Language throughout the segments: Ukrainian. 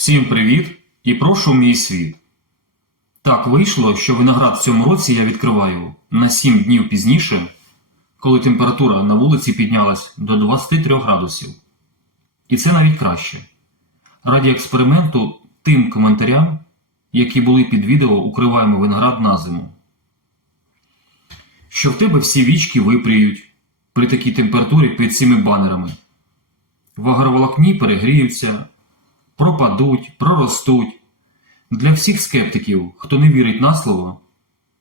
Всім привіт і прошу мій світ. Так вийшло, що виноград в цьому році я відкриваю на 7 днів пізніше, коли температура на вулиці піднялась до 23 градусів. І це навіть краще. Раді експерименту тим коментарям, які були під відео укриваємо виноград на зиму. Що в тебе всі вічки випріють при такій температурі під цими банерами. В агроволокні перегріються, пропадуть, проростуть. Для всіх скептиків, хто не вірить на слово,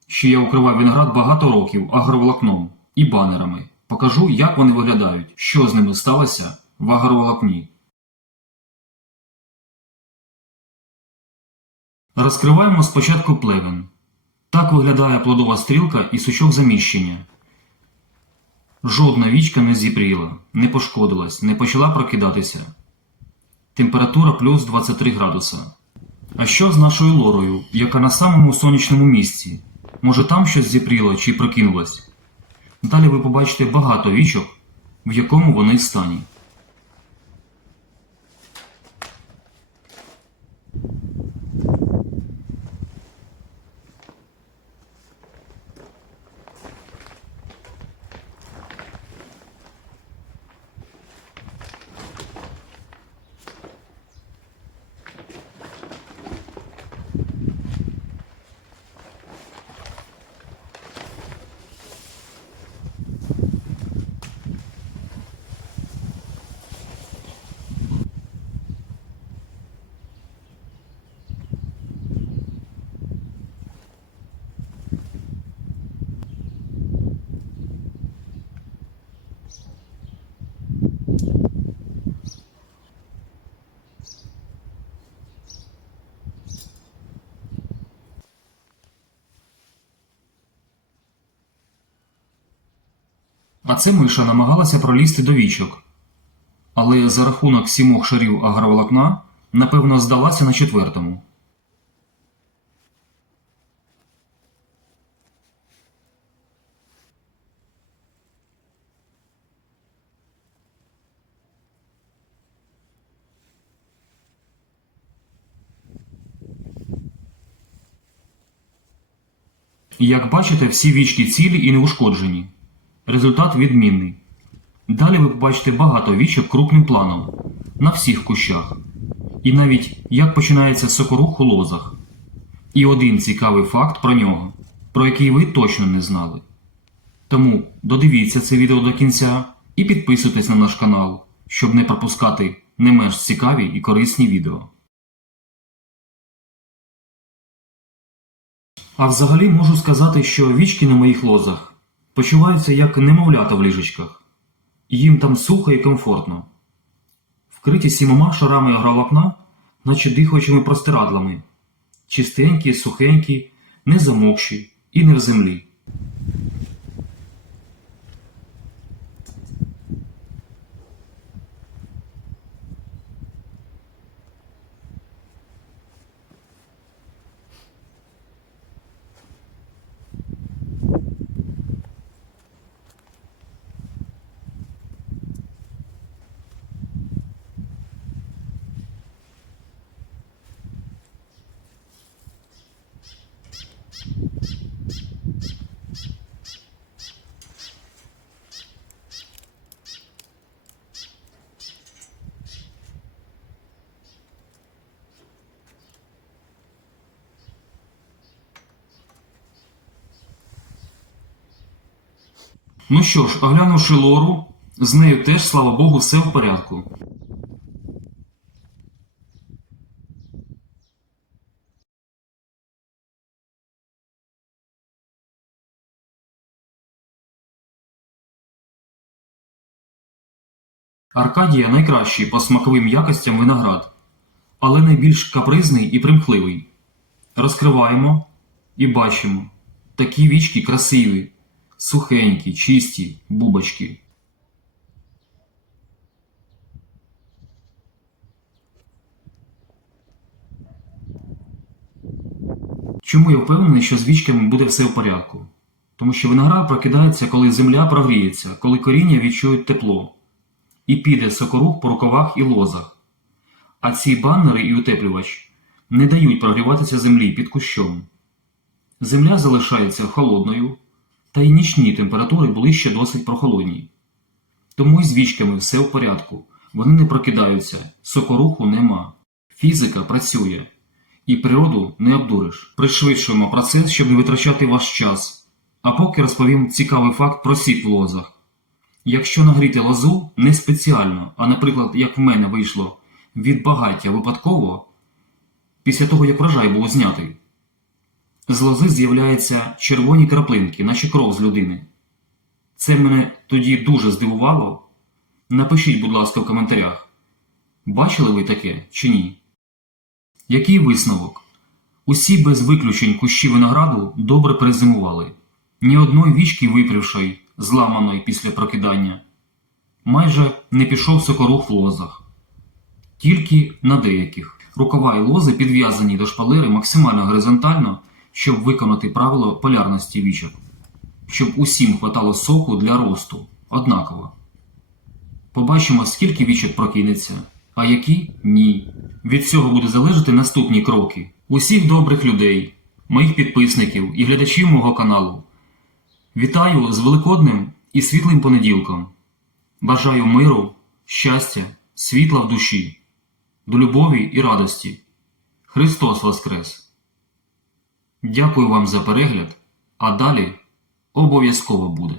що я укривав виноград багато років агроволокном і банерами, покажу, як вони виглядають, що з ними сталося в агроволокні. Розкриваємо спочатку плевен. Так виглядає плодова стрілка і сучок заміщення. Жодна вічка не зіпріла, не пошкодилась, не почала прокидатися. Температура плюс 23 градуса. А що з нашою лорою, яка на самому сонячному місці? Може там щось зіпріло чи прокинулось? Далі ви побачите багато вічок, в якому вони стані. А це миша намагалася пролізти до вічок. Але за рахунок сімох шарів агроволокна, напевно, здалася на четвертому. Як бачите, всі вічки цілі і неушкоджені. Результат відмінний. Далі ви побачите багато вічок крупним планом на всіх кущах. І навіть як починається сокорух у лозах. І один цікавий факт про нього, про який ви точно не знали. Тому додивіться це відео до кінця і підписуйтесь на наш канал, щоб не пропускати не менш цікаві і корисні відео. А взагалі можу сказати, що вічки на моїх лозах почуваються як немовлята в ліжечках. Їм там сухо і комфортно. Вкриті сімома шарами агроволокна, наче дихаючими простирадлами. Чистенькі, сухенькі, не замокші і не в землі. Ну що ж, оглянувши лору, з нею теж, слава Богу, все в порядку. Аркадія найкращий по смаковим якостям виноград, але найбільш капризний і примхливий. Розкриваємо і бачимо такі вічки красиві, сухенькі, чисті бубочки. Чому я впевнений, що з вічками буде все в порядку? Тому що виноград прокидається, коли земля прогріється, коли коріння відчують тепло, і піде сокорух по рукавах і лозах. А ці баннери і утеплювач не дають прогріватися землі під кущом. Земля залишається холодною, та й нічні температури були ще досить прохолодні. Тому й з вічками все в порядку, вони не прокидаються, сокоруху нема. Фізика працює, і природу не обдуриш. Пришвидшуємо процес, щоб не витрачати ваш час. А поки розповім цікавий факт про сік в лозах. Якщо нагріти лозу не спеціально, а наприклад, як в мене вийшло від багаття випадково, після того як врожай був знятий, з лози з'являються червоні краплинки, наче кров з людини. Це мене тоді дуже здивувало. Напишіть, будь ласка, в коментарях, бачили ви таке чи ні? Який висновок? Усі без виключень кущі винограду добре перезимували. Ні одної вічки випрівшої, зламаної після прокидання. Майже не пішов сокорух в лозах. Тільки на деяких. Рукава і лози підв'язані до шпалери максимально горизонтально, щоб виконати правило полярності вічок. Щоб усім хватало соку для росту. Однаково. Побачимо, скільки вічок прокинеться, а які ні. Від цього буде залежати наступні кроки. Усіх добрих людей, моїх підписників і глядачів мого каналу. Вітаю з Великодним і світлим понеділком. Бажаю миру, щастя, світла в душі, до любові і радості. Христос Воскрес! Дякую вам за перегляд, а далі обов'язково буде.